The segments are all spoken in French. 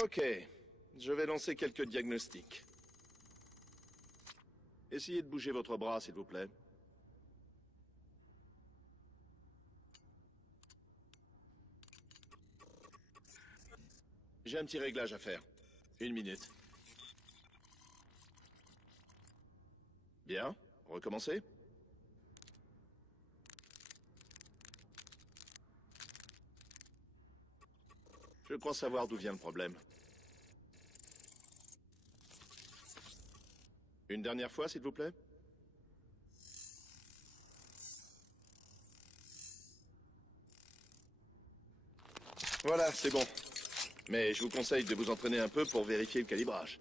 Ok, je vais lancer quelques diagnostics. Essayez de bouger votre bras, s'il vous plaît. J'ai un petit réglage à faire. 1 minute. Bien, recommencez. Je crois savoir d'où vient le problème. Une dernière fois, s'il vous plaît. Voilà, c'est bon. Mais je vous conseille de vous entraîner un peu pour vérifier le calibrage.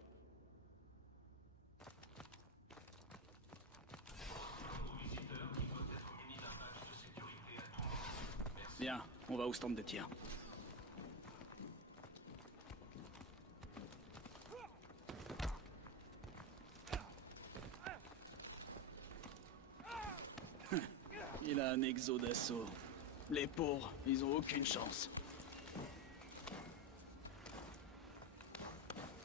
Bien, on va au stand de tir. Il a un exo d'assaut. Les pauvres, ils ont aucune chance.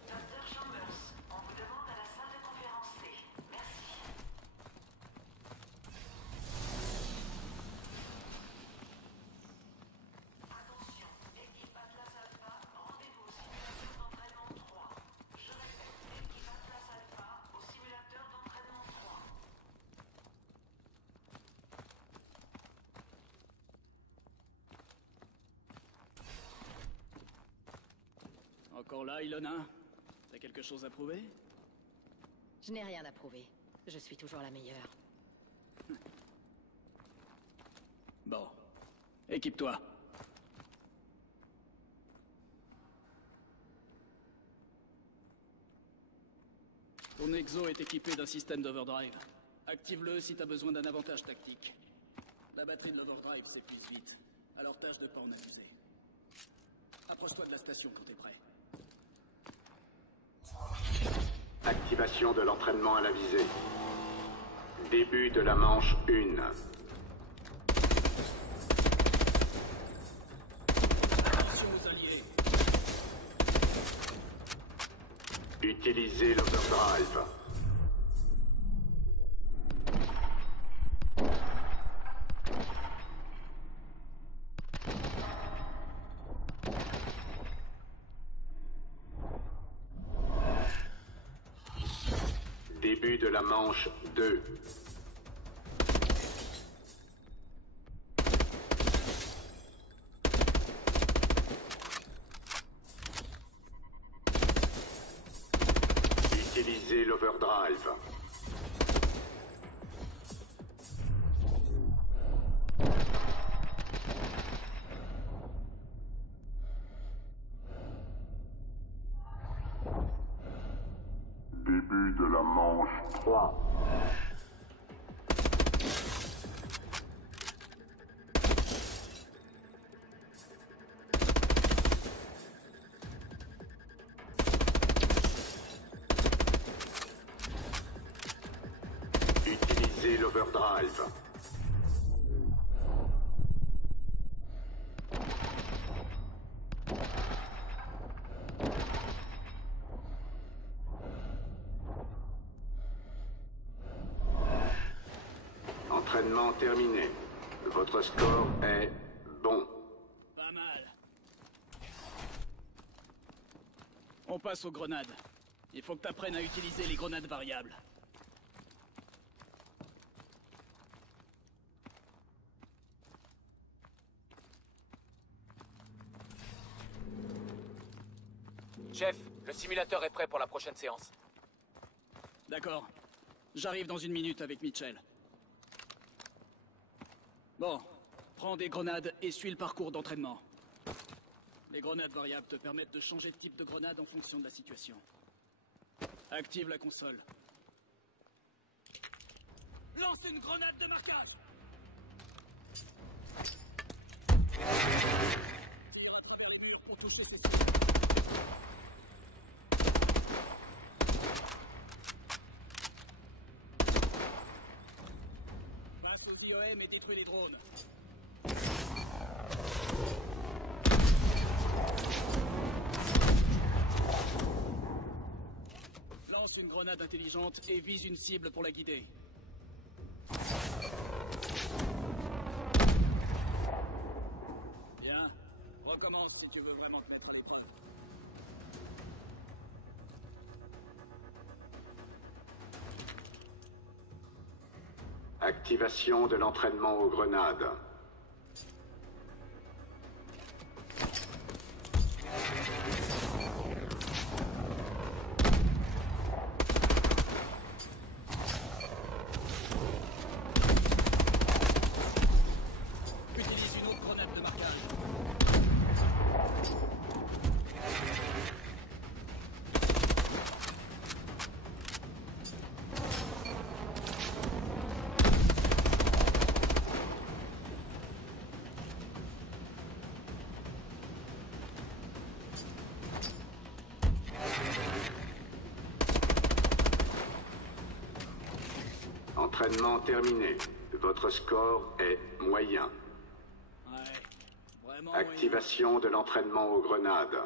Docteur Chambers, on vous demande à la salle de conférence C. Merci. Attention, équipe Atlas Alpha, rendez-vous au simulateur d'entraînement 3. Je répète, équipe Atlas Alpha au simulateur d'entraînement 3. Encore là, Ilona? T'as quelque chose à prouver? Je n'ai rien à prouver. Je suis toujours la meilleure. Bon. Équipe-toi. Ton exo est équipé d'un système d'overdrive. Active-le si t'as besoin d'un avantage tactique. La batterie de l'overdrive s'épuise vite, alors tâche de pas en abuser. Approche-toi de la station quand t'es prêt. Activation de l'entraînement à la visée. Début de la manche 1. Attention aux alliés. Utilisez l'overdrive. Début de la manche 2. Utilisez l'overdrive. Début de la manche 3. Utilisez l'overdrive. Entraînement terminé. Votre score est bon. Pas mal. On passe aux grenades. Il faut que t'apprennes à utiliser les grenades variables. Chef, le simulateur est prêt pour la prochaine séance. D'accord. J'arrive dans 1 minute avec Mitchell. Bon, prends des grenades et suis le parcours d'entraînement. Les grenades variables te permettent de changer de type de grenade en fonction de la situation. Active la console. Lance une grenade de marquage! Pour toucher ces cibles. Passe aux IOM et détruis les drones. descente et vise une cible pour la guider. Bien. Recommence si tu veux vraiment te mettre à l'épreuve. Activation de l'entraînement aux grenades. Utilise une autre grenade de marquage. Entraînement terminé. Votre score est moyen. Ouais. Vraiment. Activation de l'entraînement aux grenades.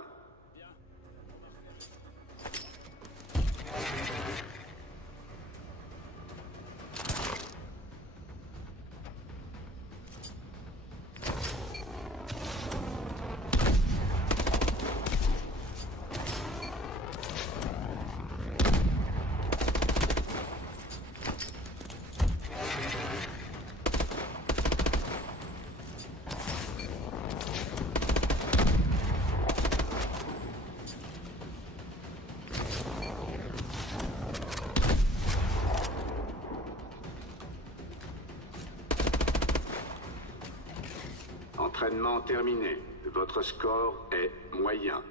Entraînement terminé. Votre score est moyen.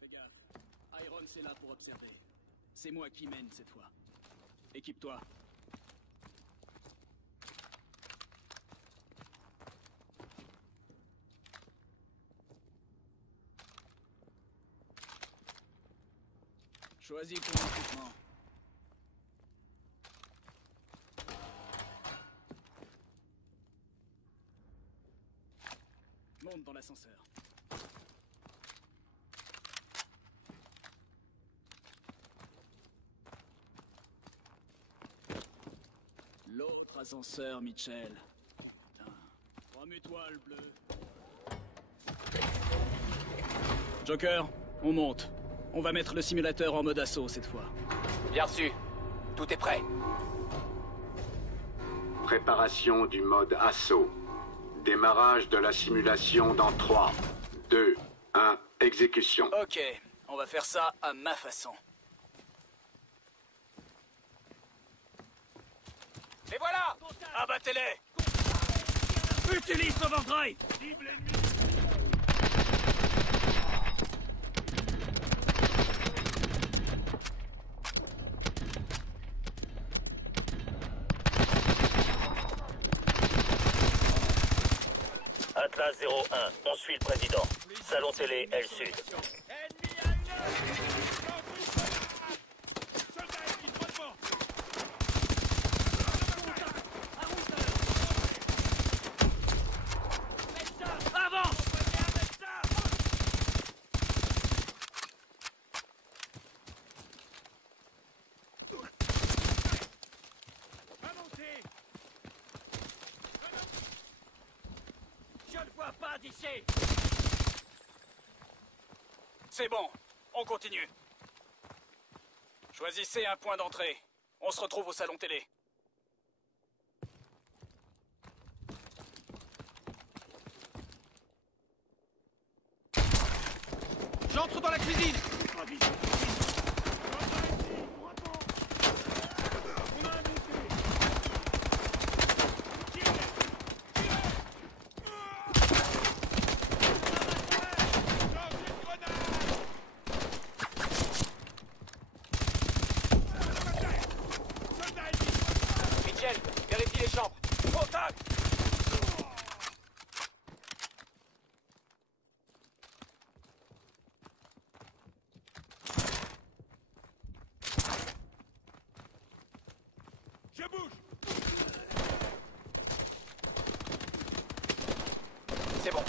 Fais gaffe. Iron, c'est là pour observer. C'est moi qui mène cette fois. Équipe-toi. Choisis ton équipement. Monte dans l'ascenseur. L'autre ascenseur, Mitchell. Putain. Remue-toi, le bleu. Joker, on monte. On va mettre le simulateur en mode assaut cette fois. Bien reçu. Tout est prêt. Préparation du mode assaut. Démarrage de la simulation dans 3, 2, 1, exécution. Ok, on va faire ça à ma façon. Les voilà! Abattez-les! Utilise l'overdrive! Cible ennemie! Atlas 01, on suit le président. Salon télé, L Sud. Ennemi à une heure! C'est bon, on continue. Choisissez un point d'entrée. On se retrouve au salon télé. J'entre dans la cuisine. Mitchell, vérifie les chambres. Contact! C'est bon.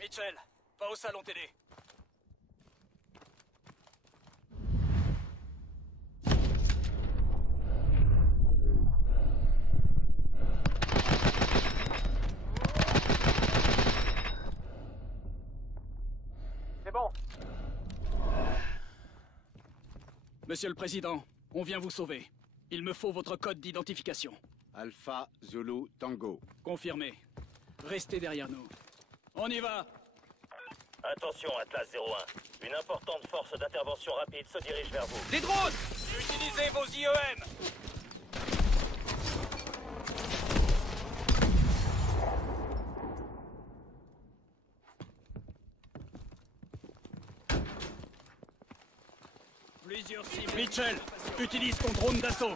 Mitchell, va au salon télé. C'est bon. Monsieur le Président, on vient vous sauver. Il me faut votre code d'identification. Alpha Zulu Tango. Confirmé. Restez derrière nous. On y va! Attention, Atlas 01. Une importante force d'intervention rapide se dirige vers vous. Des drones! Utilisez vos IEM! Plusieurs cibles. Mitchell, utilise ton drone d'assaut.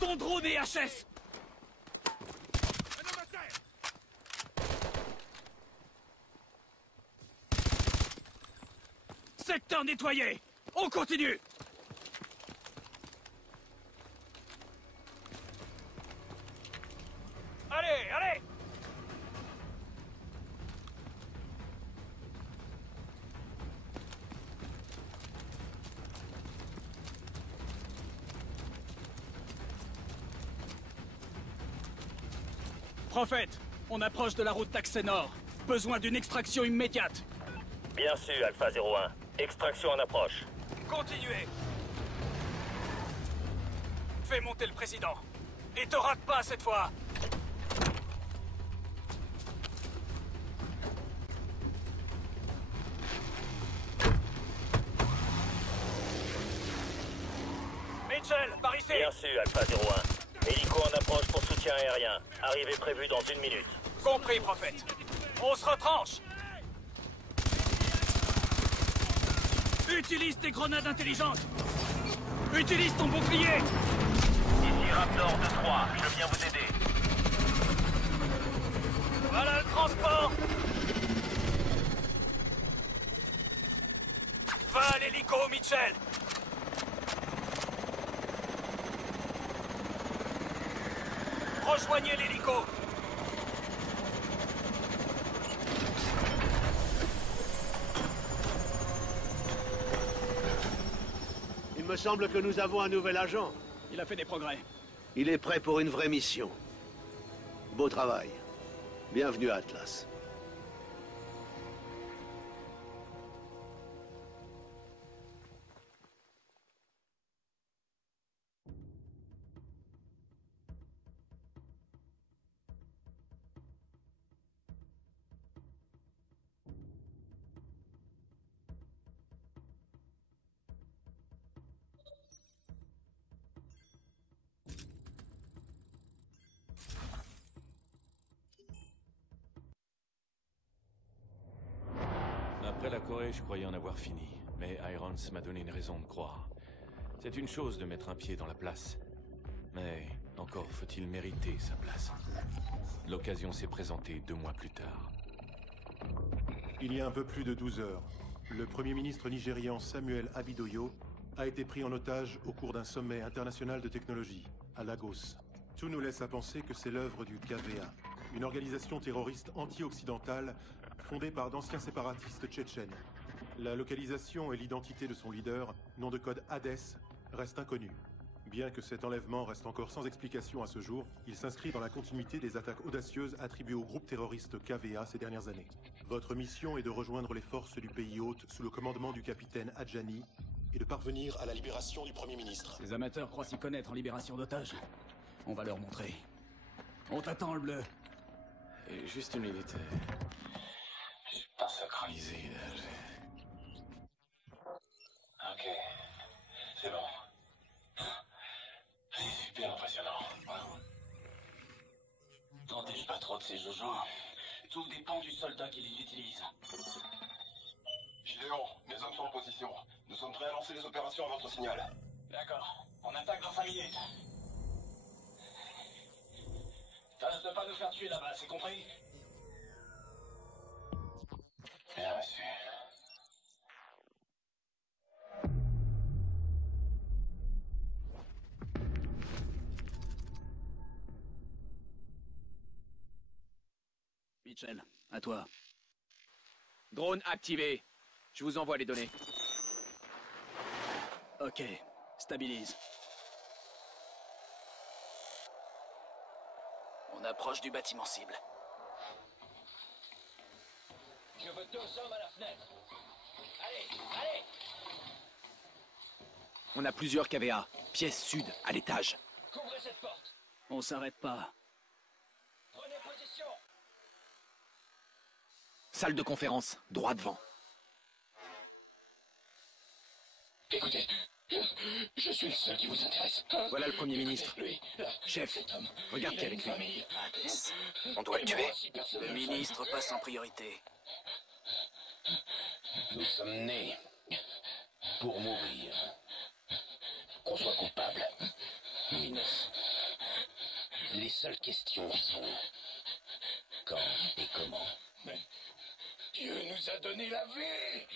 Ton drone est HS! Secteur nettoyé! On continue! Allez, allez! Prophète, on approche de la route d'accès nord. Besoin d'une extraction immédiate. Bien sûr, Alpha 01. Extraction en approche. Continuez! Fais monter le président. Et te rate pas cette fois! Mitchell, par ici! Bien sûr, Alpha 01. Hélico en approche pour soutien aérien. Arrivée prévue dans 1 minute. Compris, prophète. On se retranche! Utilise tes grenades intelligentes. Utilise ton bouclier. Ici Raptor 2-3. Je viens vous aider. Voilà le transport! Va à l'hélico, Mitchell! Rejoignez l'hélico! Il me semble que nous avons un nouvel agent. Il a fait des progrès. Il est prêt pour une vraie mission. Beau travail. Bienvenue à Atlas. Après la Corée, je croyais en avoir fini. Mais Irons m'a donné une raison de croire. C'est une chose de mettre un pied dans la place. Mais encore faut-il mériter sa place. L'occasion s'est présentée 2 mois plus tard. Il y a un peu plus de 12 heures, le Premier ministre nigérian Samuel Abidoyo a été pris en otage au cours d'un sommet international de technologie, à Lagos. Tout nous laisse à penser que c'est l'œuvre du KVA, une organisation terroriste anti-occidentale fondée par d'anciens séparatistes tchétchènes. La localisation et l'identité de son leader, nom de code Hades, restent inconnus. Bien que cet enlèvement reste encore sans explication à ce jour, il s'inscrit dans la continuité des attaques audacieuses attribuées au groupe terroriste KVA ces dernières années. Votre mission est de rejoindre les forces du pays hôte sous le commandement du capitaine Adjani et de parvenir à la libération du Premier ministre. Ces amateurs croient s'y connaître en libération d'otages. On va leur montrer. On t'attend, le bleu. Et juste une minute. J'ai pas synchronisé, là. Ok. C'est bon. C'est super impressionnant. T'en dis pas trop de ces jojos. Tout dépend du soldat qui les utilise. Gideon, mes hommes sont en position. Nous sommes prêts à lancer les opérations à votre signal. D'accord. On attaque dans 5 minutes. Tâche de pas nous faire tuer là-bas, c'est compris? Bien reçu. Mitchell, à toi. Drone activé. Je vous envoie les données. Ok, stabilise. On approche du bâtiment cible. Je veux 2 hommes à la fenêtre. Allez, allez! On a plusieurs KVA. Pièce sud, à l'étage. Couvrez cette porte. On s'arrête pas. Prenez position. Salle de conférence, droit devant. Écoutez, je suis le seul qui vous intéresse. Voilà le Premier ministre. Lui, là, Chef, cet homme, regarde il qui a est avec une lui. famille. Hades. On doit le tuer. Le ministre passe en priorité. Nous sommes nés pour mourir. Qu'on soit coupable ou innocent. Les seules questions sont quand et comment. Mais Dieu nous a donné la vie.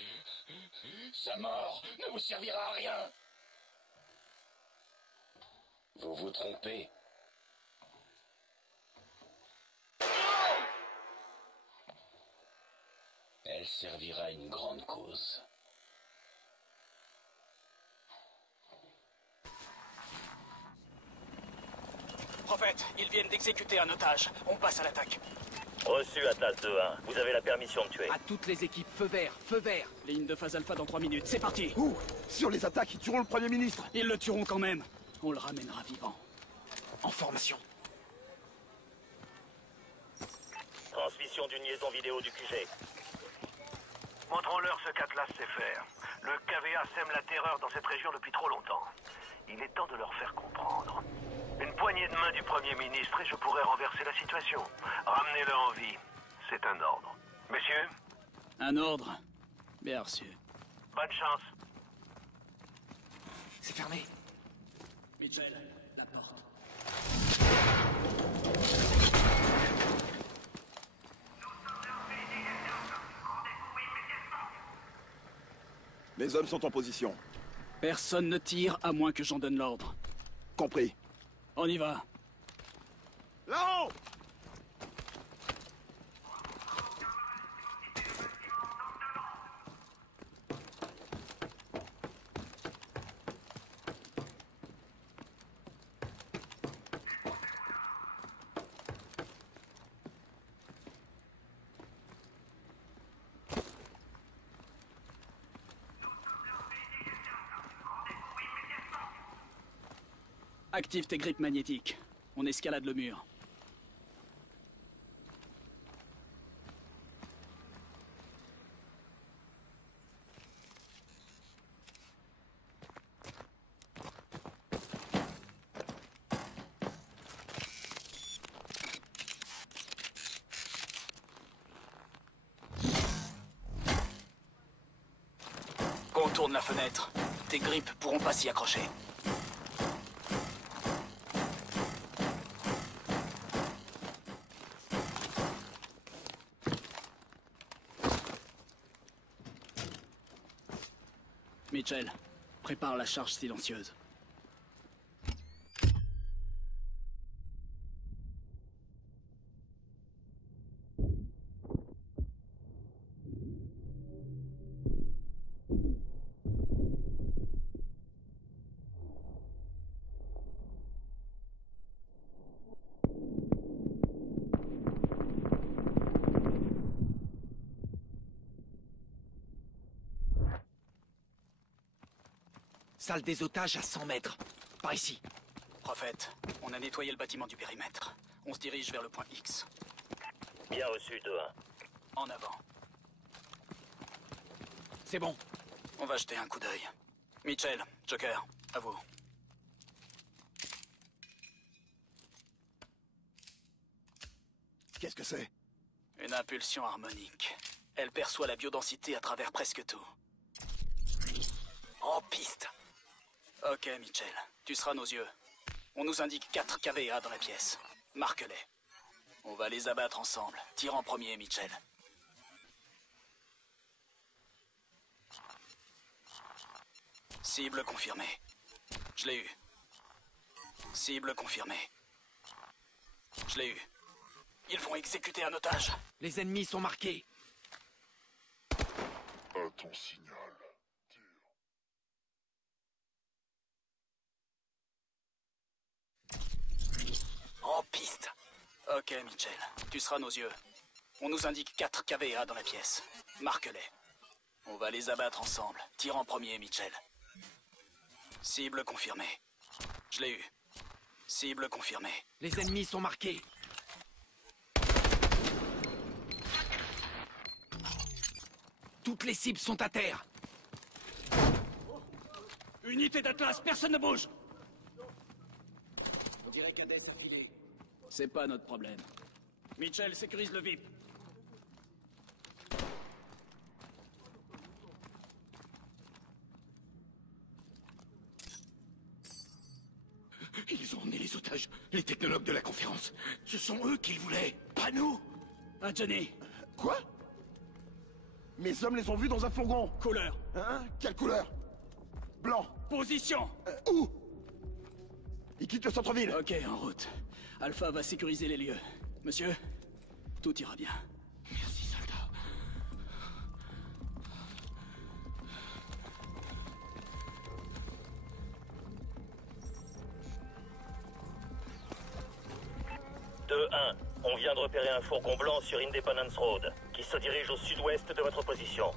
Sa mort ne vous servira à rien. Vous vous trompez. Elle servira à une grande cause. Prophète, ils viennent d'exécuter un otage. On passe à l'attaque. Reçu, Atlas 2-1. Vous avez la permission de tuer. À toutes les équipes, feu vert, feu vert. Ligne de phase alpha dans 3 minutes. C'est parti. Ouh, sur les attaques, ils tueront le Premier ministre. Ils le tueront quand même. On le ramènera vivant. En formation. Transmission d'une liaison vidéo du QG. Montrons-leur ce qu'Atlas sait faire. Le KVA sème la terreur dans cette région depuis trop longtemps. Il est temps de leur faire comprendre. Une poignée de main du Premier ministre et je pourrais renverser la situation. Ramenez-le en vie. C'est un ordre. Messieurs, Un ordre. Bien reçu. bonne chance. C'est fermé. Mitchell, la porte. Mes hommes sont en position. Personne ne tire à moins que j'en donne l'ordre. Compris. On y va. Là-haut! Active tes grippes magnétiques. On escalade le mur. Contourne la fenêtre. Tes grippes pourront pas s'y accrocher. Mitchell, prépare la charge silencieuse. Salle des otages à 100 mètres. Par ici. Prophète, on a nettoyé le bâtiment du périmètre. On se dirige vers le point X. Bien reçu, 2-1. En avant. C'est bon. On va jeter un coup d'œil. Mitchell, Joker, à vous. Qu'est-ce que c'est? Une impulsion harmonique. Elle perçoit la biodensité à travers presque tout. En piste. Ok, Mitchell. Tu seras à nos yeux. On nous indique 4 KVA dans la pièce. Marque-les. On va les abattre ensemble. Tire en premier, Mitchell. Cible confirmée. Je l'ai eu. Cible confirmée. Je l'ai eu. Ils vont exécuter un otage. Les ennemis sont marqués. À ton signal. En piste. Ok, Mitchell. Tu seras à nos yeux. On nous indique 4 KVA dans la pièce. Marque-les. On va les abattre ensemble. Tire en premier, Mitchell. Cible confirmée. Je l'ai eu. Cible confirmée. Les ennemis sont marqués. Toutes les cibles sont à terre. Unité d'Atlas, personne ne bouge. On dirait qu'un dé a filé. C'est pas notre problème. Mitchell, sécurise le VIP. Ils ont emmené les otages, les technologues de la conférence. Ce sont eux qu'ils voulaient, pas nous. Ah, Johnny. Quoi? Mes hommes les ont vus dans un fourgon. Couleur. Hein? Quelle couleur? Blanc. Position. Où? Ils quittent le centre-ville. Ok, en route. Alpha va sécuriser les lieux. Monsieur, tout ira bien. Merci, soldat. On vient de repérer un fourgon blanc sur Independence Road, qui se dirige au sud-ouest de votre position.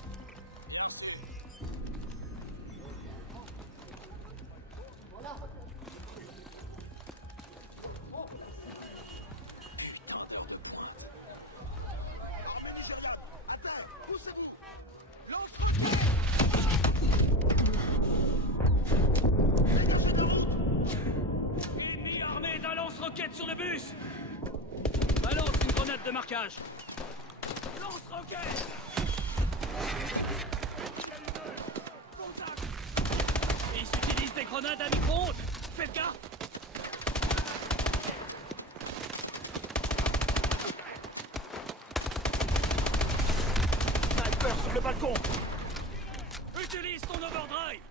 Ennemi armé d'un lance-roquette sur le bus. Balance une grenade de marquage. Lance-roquette. Ils utilisent des grenades à micro-ondes. Faites gaffe. Sniper sur le balcon. Utilise ton overdrive.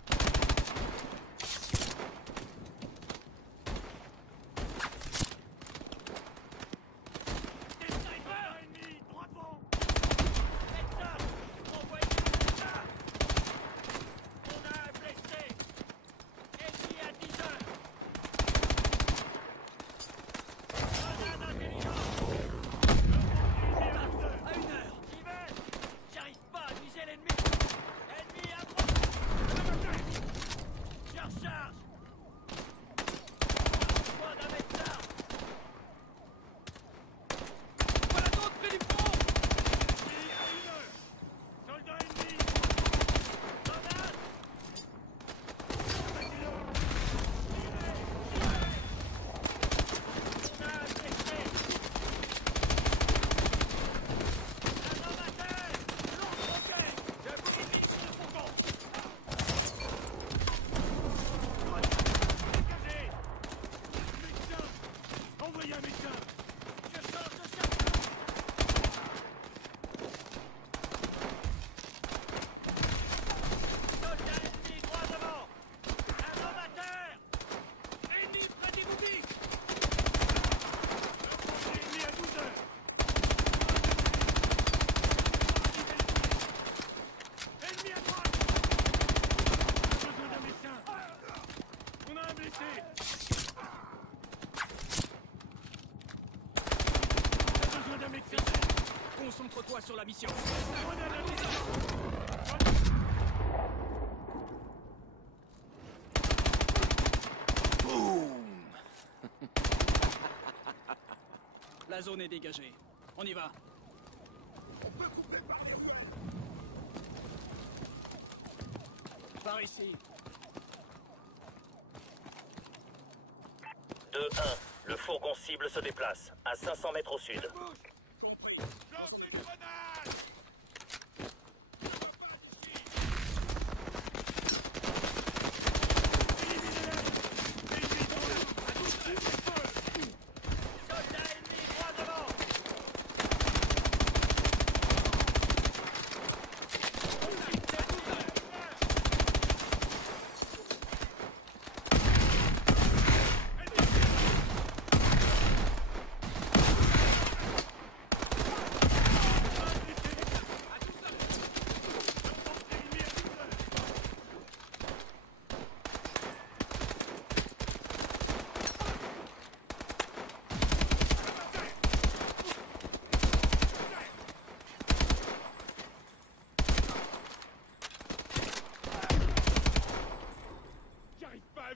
Concentre-toi sur la mission. Boum. La zone est dégagée. On y va. On peut couper par les roues. Par ici. 2-1, le fourgon cible se déplace, à 500 mètres au sud.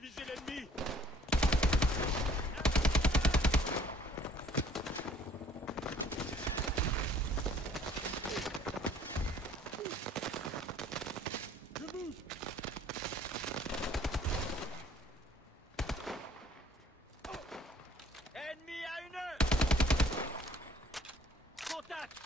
Viser l'ennemi. Je bouge. Ennemi à une. Contact.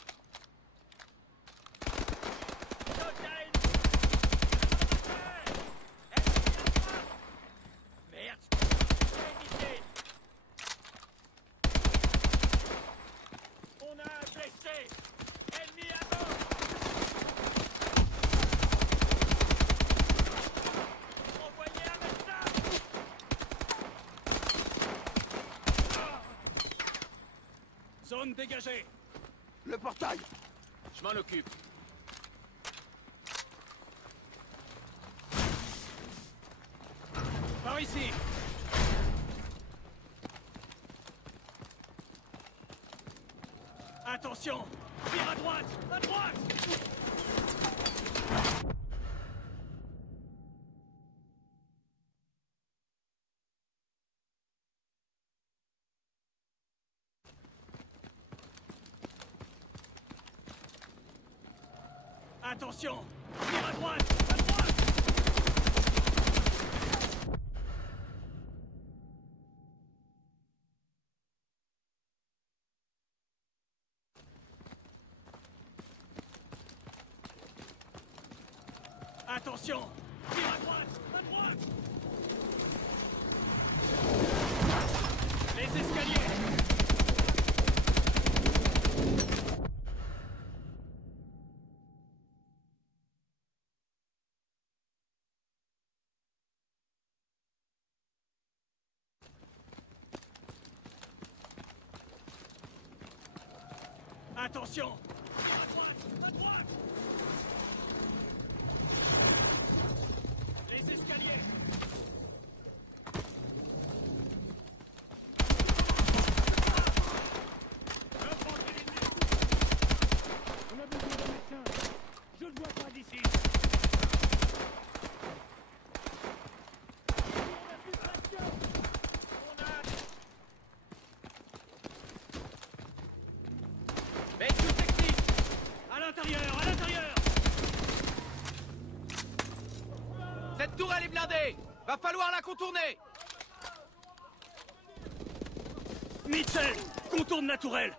Zone dégagée. Le portail. Je m'en occupe. Par ici. Attention. Tire à droite. À droite. Attention! Tire à droite! À droite! Attention! Tire à droite! À droite! Les escaliers! Attention! À droite! À droite! Les escaliers! Infantry ennemi! On a besoin d'un médecin! Je ne vois pas d'ici! Véhicule technique! À l'intérieur! À l'intérieur! Cette tourelle est blindée. Va falloir la contourner. Mitchell! Contourne la tourelle!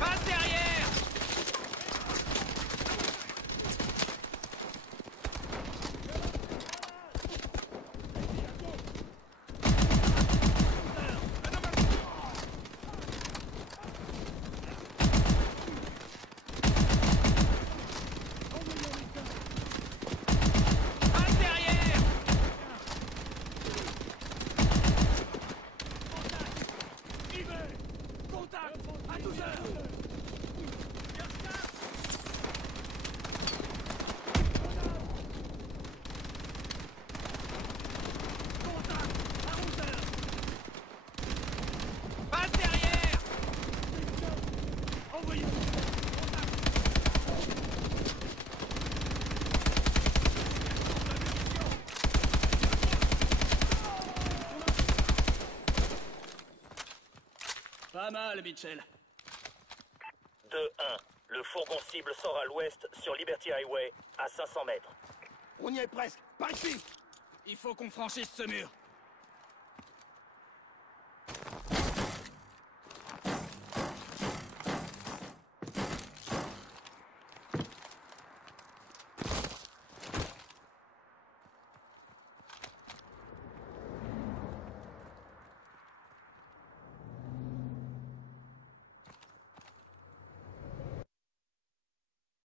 Passe derrière. Pas mal, Mitchell. 2-1. Le fourgon cible sort à l'ouest sur Liberty Highway, à 500 mètres. On y est presque. Par ici. Il faut qu'on franchisse ce mur.